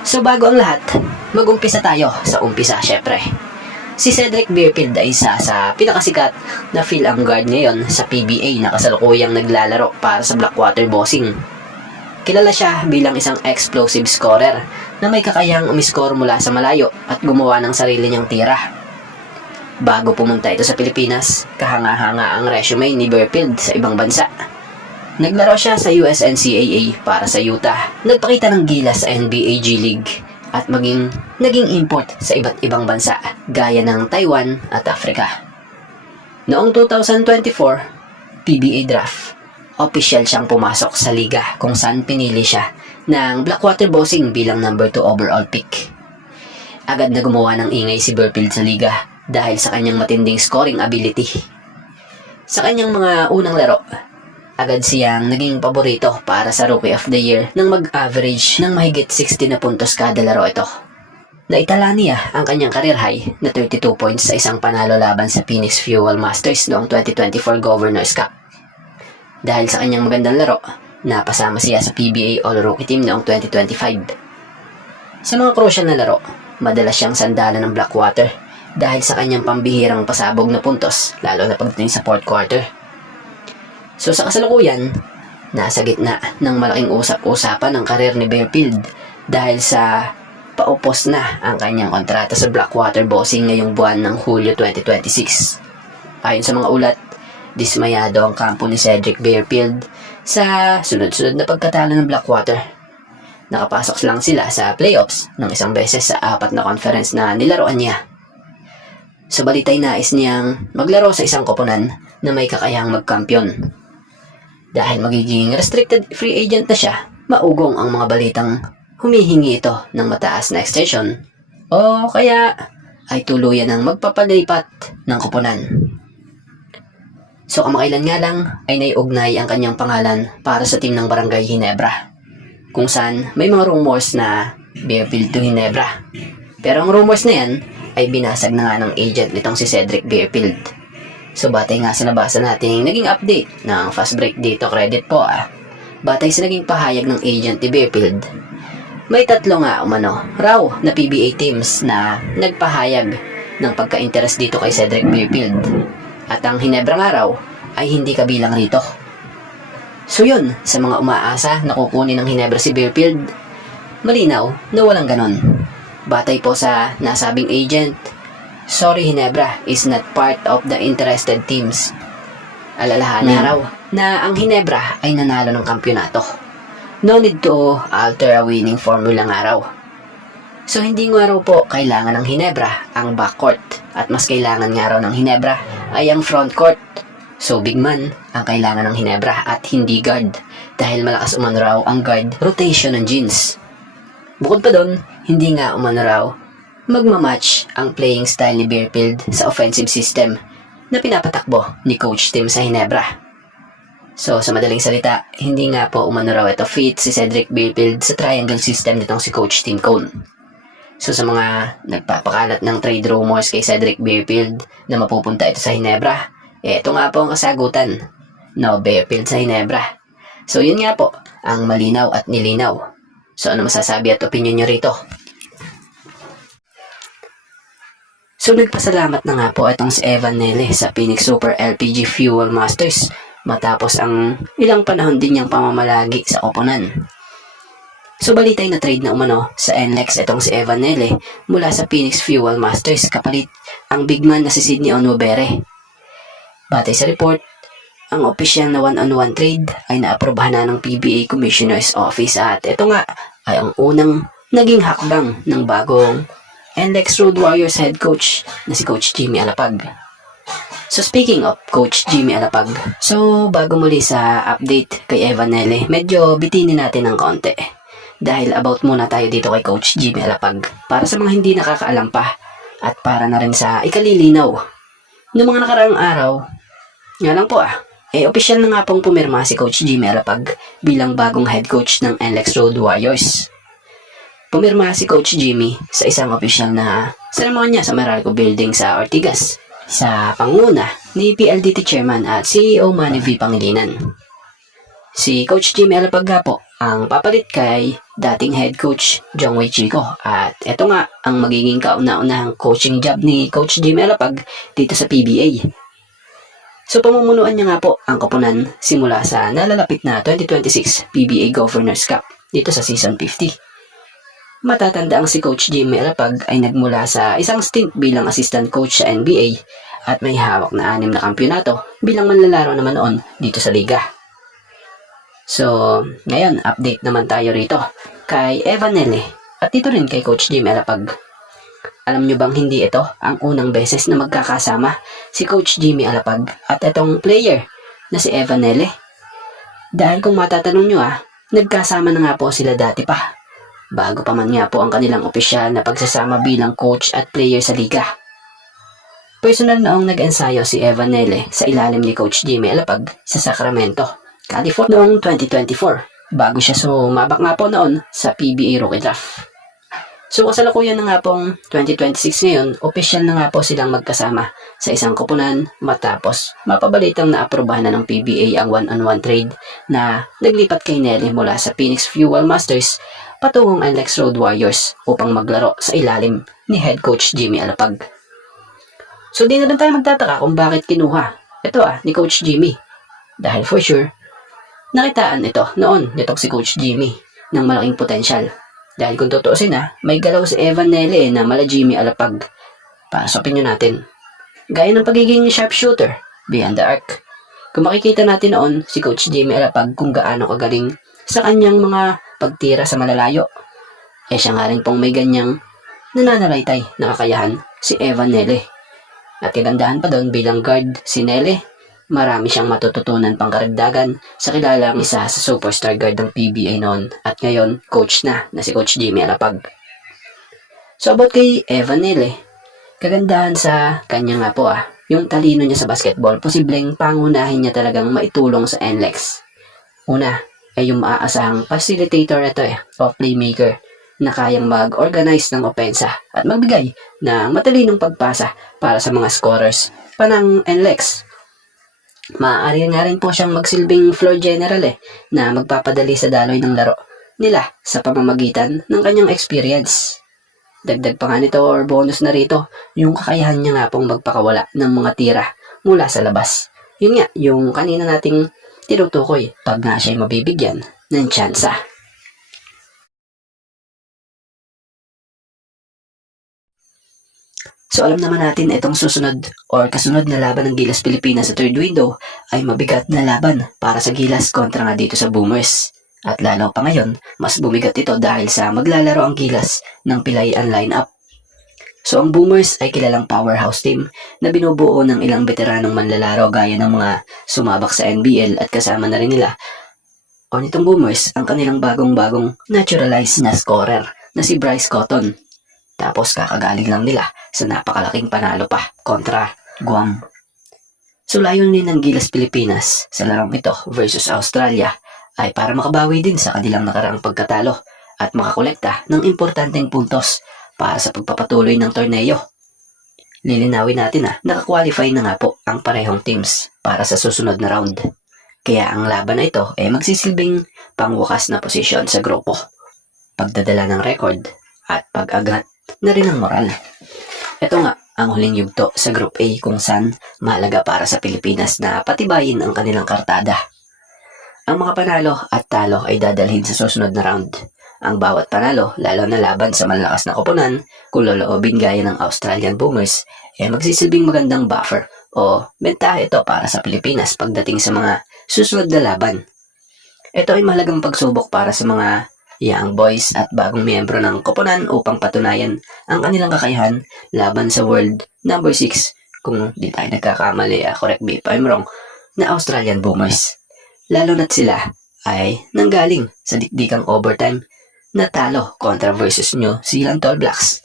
So bago ang lahat, mag-umpisa tayo sa umpisa syempre. Si Cedric Beerfield ay isa sa pinakasikat na fill-up guard ngayon sa PBA na kasalukuyang naglalaro para sa Blackwater Bossing. Kilala siya bilang isang explosive scorer na may kakayahang umiscore mula sa malayo at gumawa ng sarili niyang tira. Bago pumunta ito sa Pilipinas, kahanga-hanga ang resume ni Beerfield sa ibang bansa. Naglaro siya sa USNCAA para sa Utah, nagpakita ng gilas sa NBA G League at naging import sa iba't ibang bansa gaya ng Taiwan at Africa. Noong 2024 PBA Draft, official siyang pumasok sa liga kung saan pinili siya ng Blackwater Bossing bilang number 2 overall pick. Agad na gumawa ng ingay si Beerfield sa liga dahil sa kanyang matinding scoring ability. Sa kanyang mga unang laro, agad siyang naging paborito para sa Rookie of the Year nang mag-average ng mahigit 60 na puntos kada laro ito. Naitala niya ang kanyang career high na 32 points sa isang panalo laban sa Phoenix Fuel Masters noong 2024 Governors Cup. Dahil sa kanyang magandang laro, napasama siya sa PBA All-Rookie Team noong 2025. Sa mga crucial na laro, madalas siyang sandalan ng Blackwater dahil sa kanyang pambihirang pasabog na puntos, lalo na pagdating sa fourth quarter. So sa kasalukuyan, nasa gitna ng malaking usap-usapan ng karir ni Beerfield dahil sa paupos na ang kanyang kontrata sa Blackwater Bossing ngayong buwan ng Hulyo 2026. Ayon sa mga ulat, dismayado ang kampo ni Cedric Beerfield sa sunod-sunod na pagkatalo ng Blackwater. Nakapasok lang sila sa playoffs ng isang beses sa 4 na conference na nilaroan niya. Sa balita'y nais niyang maglaro sa isang koponan na may kakayahang magkampiyon. Dahil magiging restricted free agent na siya, maugong ang mga balitang humihingi ito ng mataas na extension o kaya ay tuluyan ng magpapalipat ng koponan. So kamakailan nga lang ay naiugnay ang kanyang pangalan para sa team ng Barangay Ginebra, kung saan may mga rumors na Beerfield to Ginebra. Pero ang rumors na yan ay binasag na nga ng agent nitong si Cedric Beerfield. So batay nga sa nabasa nating naging update ng fast break dito, credit po batay sa naging pahayag ng agent ni Beerfield, may 3 nga umano raw na PBA teams na nagpahayag ng pagka-interest dito kay Cedric Beerfield at ang Ginebra nga raw ay hindi kabilang rito. So yun, sa mga umaasa na kukunin ng Ginebra si Beerfield, malinaw na walang ganon. Batay po sa nasabing agent, sorry, Ginebra is not part of the interested teams. Alalahanin raw na ang Ginebra ay nanalo ng kampyonato. No need to alter a winning formula nga raw. So hindi nga raw po kailangan ng Ginebra ang backcourt at mas kailangan nga raw ng Ginebra ay ang frontcourt. So big man ang kailangan ng Ginebra at hindi guard dahil malakas umano raw ang guard rotation ng jeans. Bukod pa doon, hindi nga umano raw magmamatch ang playing style ni Beerfield sa offensive system na pinapatakbo ni Coach Tim sa Ginebra. So sa madaling salita, hindi nga po umano raw ito fit si Cedric Beerfield sa triangle system nitong si Coach Tim Cone. So sa mga nagpapakalat ng trade rumors kay Cedric Beerfield na mapupunta ito sa Ginebra, ito nga po ang kasagutan. No Beerfield sa Ginebra. So yun nga po ang malinaw at nilinaw. So ano masasabi at opinion nyo rito? So nagpasalamat na nga po itong si Evan Nele sa Phoenix Super LPG Fuel Masters matapos ang ilang panahon din niyang pamamalagi sa koponan. So balitay na trade na umano sa NLEX itong si Evan Nele mula sa Phoenix Fuel Masters kapalit ang big man na si Sydney Onwubere. Batay sa report, ang opisyal na one-on-one trade ay naaprobahan na ng PBA Commissioner's Office at ito nga ay ang unang naging hakbang ng bagong NLEX Road Warriors head coach na si Coach Jimmy Alapag. So speaking of Coach Jimmy Alapag, so bago muli sa update kay Evan Nele, medyo bitinin natin ng konti. Dahil about muna tayo dito kay Coach Jimmy Alapag para sa mga hindi nakakaalam pa at para na rin sa ikalilinaw. Noong mga nakaraang araw, nga lang po opisyal na nga pong pumirma si Coach Jimmy Alapag bilang bagong head coach ng NLEX Road Warriors. Pumirma si Coach Jimmy sa isang opisyal na seremonya sa Meralco Building sa Ortigas sa panguna ni PLDT Chairman at CEO Manny V. Pangilinan. Si Coach Jimmy Alapag po ang papalit kay dating head coach Jongwei Chico. At ito nga ang magiging kauna-unahang coaching job ni Coach Jim Elapag dito sa PBA. So pamumunuan niya nga po ang koponan simula sa nalalapit na 2026 PBA Governors Cup dito sa Season 50. Matatanda ang si Coach Jim Elapag ay nagmula sa isang stint bilang assistant coach sa NBA at may hawak na 6 na kampyonato bilang manlalaro naman noon dito sa liga. So, ngayon, update naman tayo rito kay Evan Nele at dito rin kay Coach Jim Elapag. Alam nyo bang hindi ito ang unang beses na magkakasama si Coach Jimmy Alapag at itong player na si Evan Nele? Dahil kung matatanong nyo nagkasama na nga po sila dati pa, bago pa man nga po ang kanilang opisyal na pagsasama bilang coach at player sa liga. Personal noong nag-ensayo si Evan Nele sa ilalim ni Coach Jimmy Alapag sa Sacramento, California noong 2024, bago siya sumabak nga po noon sa PBA Rookie Draft. So kasalukuyan na nga pong 2026 ngayon, opisyal na nga po silang magkasama sa isang koponan matapos mapabalitang naaprubahan na ng PBA ang one-on-one trade na naglipat kay Nelly mula sa Phoenix Fuel Masters patungong NLEX Road Warriors upang maglaro sa ilalim ni head coach Jimmy Alapag. So di na rin tayo magtataka kung bakit kinuha ito ni Coach Jimmy. Dahil for sure, nakitaan ito noon nitong si Coach Jimmy ng malaking potensyal. Dahil kung tutuusin may galaw si Evan Nele na mala Jimmy Alapag. Para sa opinion natin, gaya ng pagiging sharpshooter behind the arc. Kung makikita natin noon si Coach Jimmy Alapag kung gaano kagaling sa kanyang mga pagtira sa malalayo, siya nga rin pong may ganyang nananalaytay na kakayahan si Evan Nele. At tinandaan pa doon bilang guard si Nele, marami siyang matututunan pang karagdagan sa kilalang isa sa superstar guard ng PBA noon at ngayon coach na si Coach Jimmy Alapag. So about kay Evan Nele, kagandahan sa kanya nga po yung talino niya sa basketball, posibleng pangunahin niya talagang maitulong sa NLEX. Una ay yung maaasahang facilitator ito o playmaker na kayang mag-organize ng opensa at magbigay ng matalinong pagpasa para sa mga scorers pa ng NLEX. Maaari nga rin po siyang magsilbing floor general na magpapadali sa daloy ng laro nila sa pamamagitan ng kanyang experience. Dagdag pa nga nito or bonus na rito, yung kakayahan niya nga pong magpakawala ng mga tira mula sa labas. Yun nga, yung kanina nating tinutukoy pag nga siya'y mabibigyan ng tsansa. So alam naman natin itong susunod or kasunod na laban ng Gilas Pilipinas sa third window ay mabigat na laban para sa Gilas kontra nga dito sa Boomers. At lalo pa ngayon, mas bumigat ito dahil sa maglalaro ang Gilas ng Pilayan lineup. So ang Boomers ay kilalang powerhouse team na binubuo ng ilang veteranong manlalaro gaya ng mga sumabak sa NBL at kasama na rin nila o nitong Boomers ang kanilang bagong-bagong naturalized na scorer na si Bryce Cotton. Tapos kakagaling lang nila sa napakalaking panalo pa kontra Guam. So layunin ng Gilas Pilipinas sa larong ito versus Australia ay para makabawi din sa kanilang nakaraang pagkatalo at makakolekta ng importanteng puntos para sa pagpapatuloy ng torneo. Lilinawin natin nakakwalify na nga po ang parehong teams para sa susunod na round. Kaya ang laban na ito ay magsisilbing pangwakas na posisyon sa grupo, pagdadala ng record at pag-agat na rin ang moral. Ito nga ang huling yugto sa Group A kung saan mahalaga para sa Pilipinas na patibayin ang kanilang kartada. Ang mga panalo at talo ay dadalhin sa susunod na round. Ang bawat panalo, lalo na laban sa malalakas na koponan, kung loloobin gaya ng Australian Boomers, magsisilbing magandang buffer o bentahe ito para sa Pilipinas pagdating sa mga susunod na laban. Ito ay mahalagang pagsubok para sa mga young boys at bagong miyembro ng koponan upang patunayan ang kanilang kakayahan laban sa world number 6, kung di tayo nagkakamali, correct me if I'm wrong, na Australian Boomers. Lalo na't sila ay nanggaling sa dikdikang overtime na talo kontra versus New Zealand All Blacks.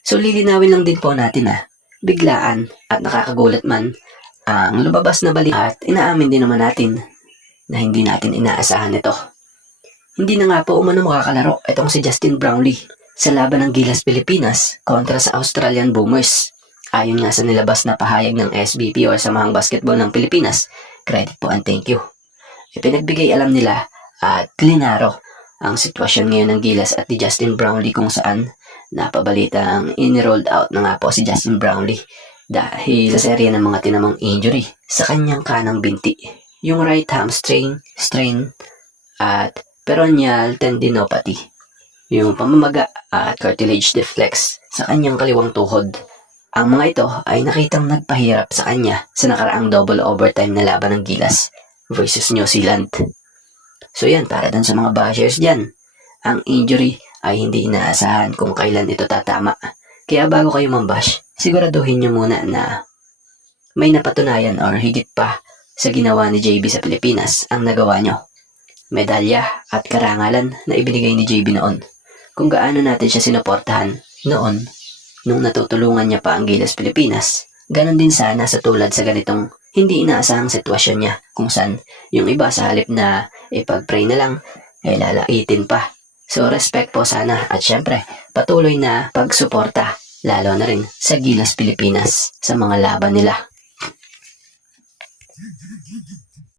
So lilinawin lang din po natin biglaan at nakakagulat man ang lumabas na balita at inaamin din naman natin na hindi natin inaasahan ito. Hindi na nga po umano makakalaro itong si Justin Brownlee sa laban ng Gilas Pilipinas kontra sa Australian Boomers. Ayon nga sa nilabas na pahayag ng SBP o Samahang Basketball ng Pilipinas, credit po and thank you. Ipinagbigay alam nila At klinaro ang sitwasyon ngayon ng Gilas at ni Justin Brownlee, kung saan napabalitang in-rolled out na nga po si Justin Brownlee dahil sa serye ng mga tinamang injury sa kanyang kanang binti. Yung right hamstring strain at peroneal tendinopathy, yung pamamaga at cartilage deflex sa kanyang kaliwang tuhod. Ang mga ito ay nakitang nagpahirap sa kanya sa nakaraang double overtime na laban ng Gilas versus New Zealand. So yan, para dun sa mga bashers dyan, ang injury ay hindi inaasahan kung kailan ito tatama. Kaya bago kayo mambash, siguraduhin nyo muna na may napatunayan or higit pa sa ginawa ni JB sa Pilipinas ang nagawa nyo. Medalya at karangalan na ibinigay ni JB noon. Kung gaano natin siya sinuportahan noon nung natutulungan niya pa ang Gilas Pilipinas, ganon din sana sa tulad sa ganitong hindi inaasahang sitwasyon niya, kung saan yung iba sa halip na ipag-pray na lang, ay lalaitin pa. So respect po sana at syempre patuloy na pagsuporta, lalo na rin sa Gilas Pilipinas sa mga laban nila.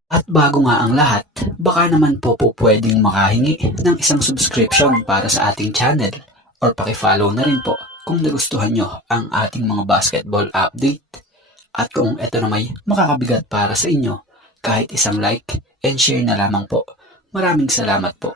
At bago nga ang lahat, baka naman po pwedeng makahingi ng isang subscription para sa ating channel or pakifollow na rin po kung nagustuhan nyo ang ating mga basketball update. At kung ito na may makakabigat para sa inyo, kahit isang like and share na lamang po. Maraming salamat po.